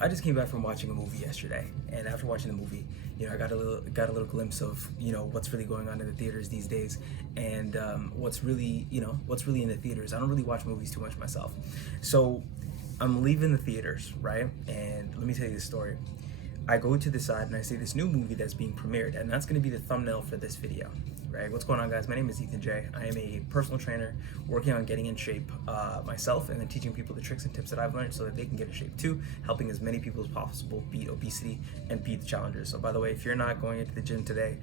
I just came back from watching a movie yesterday, and after watching the movie, I got a little glimpse of what's really going on in the theaters these days, and what's really in the theaters. I don't really watch movies too much myself, so I'm leaving the theaters, right? And let me tell you this story. I go to the side and I see this new movie that's being premiered, and that's going to be the thumbnail for this video. Right? What's going on, guys? My name is Ethan J. I am a personal trainer working on getting in shape myself, and then teaching people the tricks and tips that I've learned so that they can get in shape too, helping as many people as possible beat obesity and beat the challengers. So by the way, if you're not going into the gym today,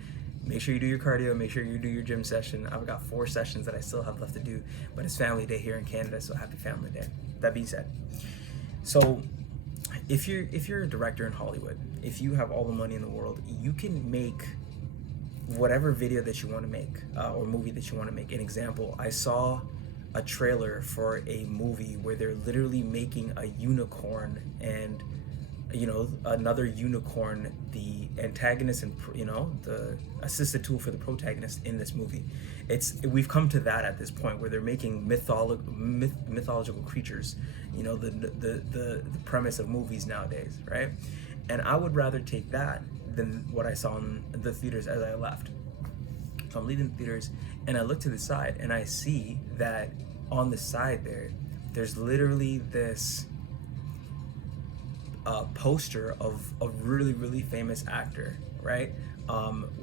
make sure you do your cardio, make sure you do your gym session. I've got 4 sessions that I still have left to do, but it's family day here in Canada, so happy family day. That being said, so if you're a director in Hollywood, if you have all the money in the world, you can make whatever video that you want to make, or movie that you want to make. An example, I saw a trailer for a movie where they're literally making a unicorn and another unicorn the antagonist, and the assisted tool for the protagonist in this movie. We've come to that at this point where they're making mythological creatures, the premise of movies nowadays, right? And I would rather take that than what I saw in the theaters as I left. So I'm leaving the theaters and I look to the side and I see that on the side there's literally this poster of a really, really famous actor, right?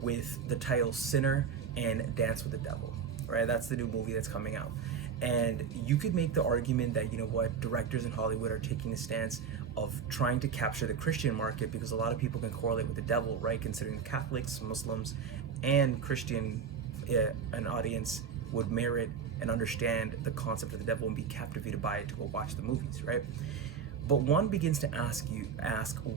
With the title Sinner and Dance with the Devil, right? That's the new movie that's coming out. And you could make the argument that, directors in Hollywood are taking a stance of trying to capture the Christian market because a lot of people can correlate with the devil, right? Considering Catholics, Muslims, and Christian, an audience would merit and understand the concept of the devil and be captivated by it to go watch the movies, right? But one begins to ask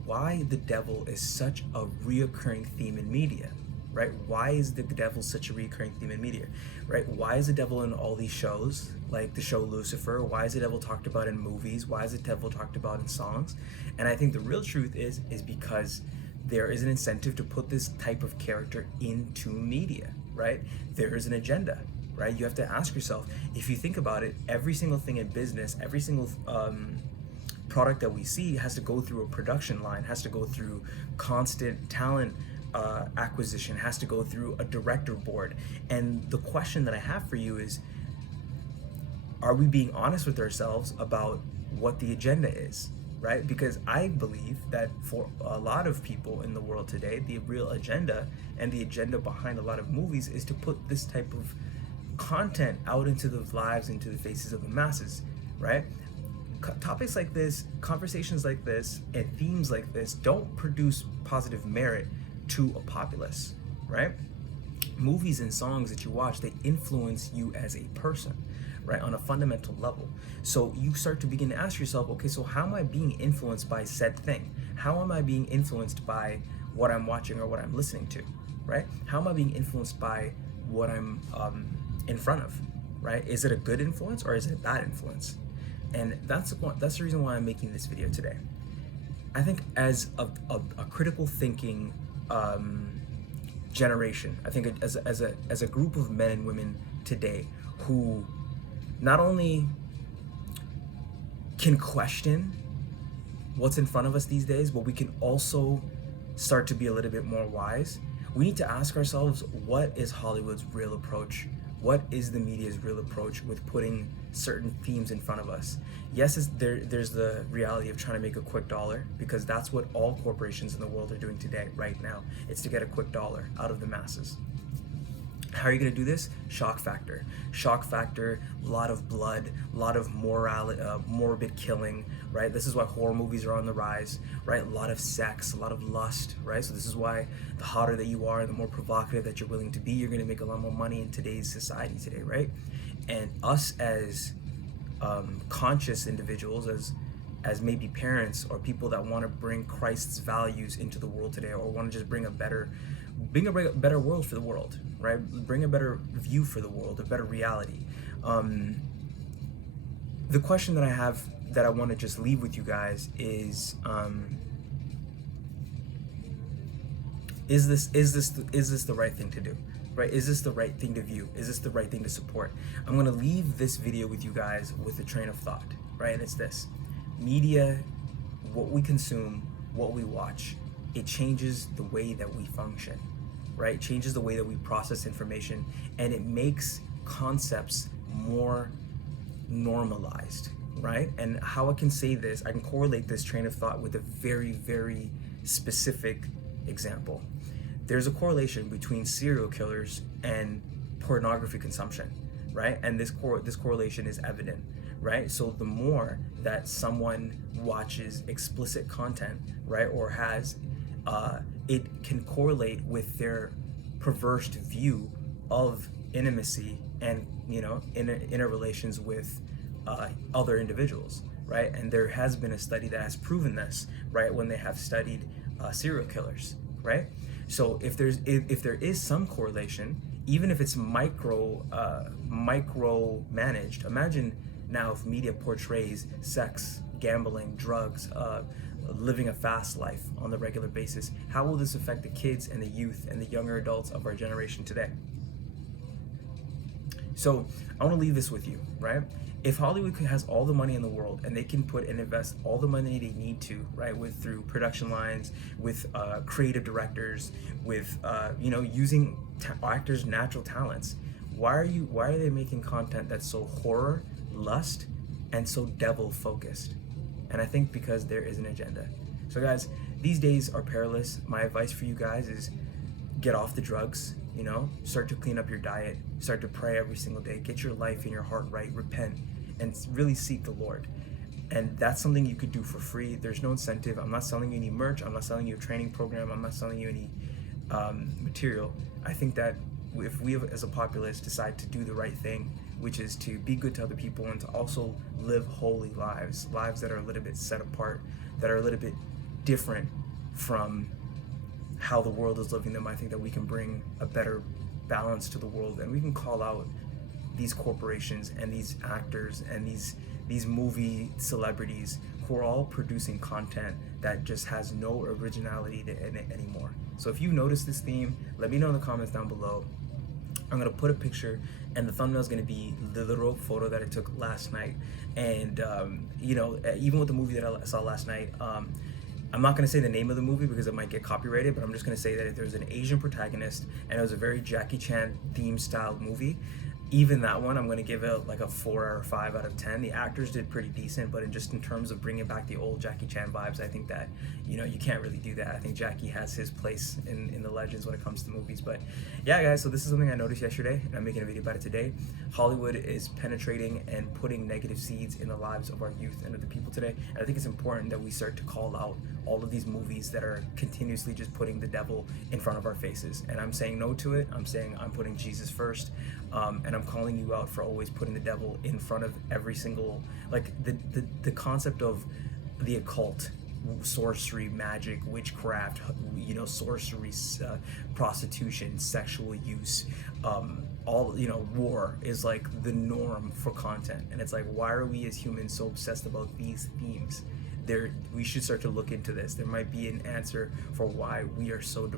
why the devil is such a reoccurring theme in media, right? Why is the devil such a recurring theme in media, right? Why is the devil in all these shows, like the show Lucifer? Why is the devil talked about in movies? Why is the devil talked about in songs? And I think the real truth is because there is an incentive to put this type of character into media, right? There is an agenda, right? You have to ask yourself, if you think about it, every single thing in business, every single product that we see has to go through a production line, has to go through constant talent acquisition, has to go through a director board. And the question that I have for you is, are we being honest with ourselves about what the agenda is, right? Because I believe that for a lot of people in the world today, the real agenda and the agenda behind a lot of movies is to put this type of content out into the lives, into the faces of the masses, right? Topics like this, conversations like this, and themes like this don't produce positive merit to a populace, right? Movies and songs that you watch, they influence you as a person, right, on a fundamental level. So you start to begin to ask yourself, okay, so how am I being influenced by said thing? How am I being influenced by what I'm watching or what I'm listening to, right? How am I being influenced by what I'm in front of, right? Is it a good influence or is it a bad influence? And that's the reason why I'm making this video today. I think as a critical thinking generation, I think as a group of men and women today who not only can question what's in front of us these days, but we can also start to be a little bit more wise. We need to ask ourselves, what is Hollywood's real approach? What is the media's real approach with putting certain themes in front of us? Yes, there's the reality of trying to make a quick dollar, because that's what all corporations in the world are doing today, right now. It's to get a quick dollar out of the masses. How are you going to do this? Shock factor. Shock factor, a lot of blood, a lot of morbid killing, right? This is why horror movies are on the rise, right? A lot of sex, a lot of lust, right? So this is why the hotter that you are, the more provocative that you're willing to be, you're going to make a lot more money in today's society today, right? And us as conscious individuals, as maybe parents or people that want to bring Christ's values into the world today, or want to just bring a better world for the world, right? Bring a better view for the world, a better reality. The question that I have, that I want to just leave with you guys is this the right thing to do? Right? Is this the right thing to view? Is this the right thing to support? I'm going to leave this video with you guys with a train of thought, right? And it's this: media what we consume, what we watch, it changes the way that we function, right? It changes the way that we process information, and it makes concepts more normalized, right? And how I can say this, I can correlate this train of thought with a very, very specific example. There's a correlation between serial killers and pornography consumption, right? And this correlation is evident, right? So the more that someone watches explicit content, right, or has, it can correlate with their perverse view of intimacy and, you know, inner relations with other individuals, right? And there has been a study that has proven this, right, when they have studied serial killers, right? So if there is some correlation, even if it's micro managed, imagine now if media portrays sex, gambling, drugs, living a fast life on the regular basis, how will this affect the kids and the youth and the younger adults of our generation today? So I want to leave this with you, right? If Hollywood has all the money in the world and they can put and invest all the money they need to, right, with through production lines, with creative directors, with you know, using actors' natural talents, why are they making content that's so horror, lust, and so devil focused? And I think because there is an agenda. So guys, these days are perilous. My advice for you guys is get off the drugs, you know, start to clean up your diet, start to pray every single day, get your life and your heart right, repent, and really seek the Lord. And that's something you could do for free. There's no incentive. I'm not selling you any merch. I'm not selling you a training program. I'm not selling you any material. I think that if we as a populace decide to do the right thing, which is to be good to other people and to also live holy lives that are a little bit set apart, that are a little bit different from how the world is living them, I think that we can bring a better balance to the world, and we can call out these corporations and these actors and these movie celebrities who are all producing content that just has no originality in it anymore. So if you notice this theme, let me know in the comments down below. I'm gonna put a picture, and the thumbnail is gonna be the literal photo that I took last night. And you know, even with the movie that I saw last night, I'm not going to say the name of the movie because it might get copyrighted, but I'm just going to say that if there's an Asian protagonist and it was a very Jackie Chan theme style movie, even that one, I'm going to give it like a 4 or 5 out of 10. The actors did pretty decent, but in terms of bringing back the old Jackie Chan vibes, I think that, you know, you can't really do that. I think Jackie has his place in the legends when it comes to movies. But yeah, guys, so this is something I noticed yesterday, and I'm making a video about it today. Hollywood is penetrating and putting negative seeds in the lives of our youth and of the people today. And I think it's important that we start to call out all of these movies that are continuously just putting the devil in front of our faces. And I'm saying no to it. I'm saying I'm putting Jesus first. And I'm calling you out for always putting the devil in front of every single, like the concept of the occult, sorcery, magic, witchcraft, you know, sorcery, prostitution, sexual use, all, you know, war is like the norm for content. And it's like, why are we as humans so obsessed about these themes? We should start to look into this. There might be an answer for why we are so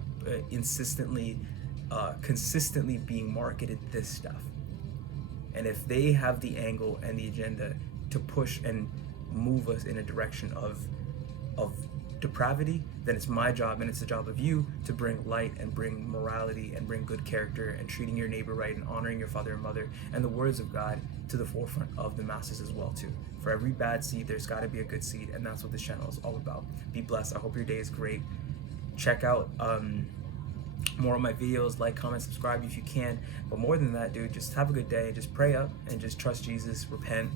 consistently being marketed this stuff. And if they have the angle and the agenda to push and move us in a direction of depravity, then it's my job and it's the job of you to bring light and bring morality and bring good character and treating your neighbor right and honoring your father and mother and the words of God to the forefront of the masses as well too. For every bad seed, there's got to be a good seed, and that's what this channel is all about. Be blessed. I hope your day is great. Check out more of my videos, like, comment, subscribe if you can. But more than that, dude, just have a good day. Just pray up and just trust Jesus, repent,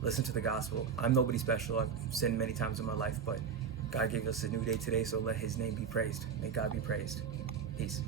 listen to the gospel. I'm nobody special. I've sinned many times in my life, but God gave us a new day today, so let his name be praised. May God be praised. Peace.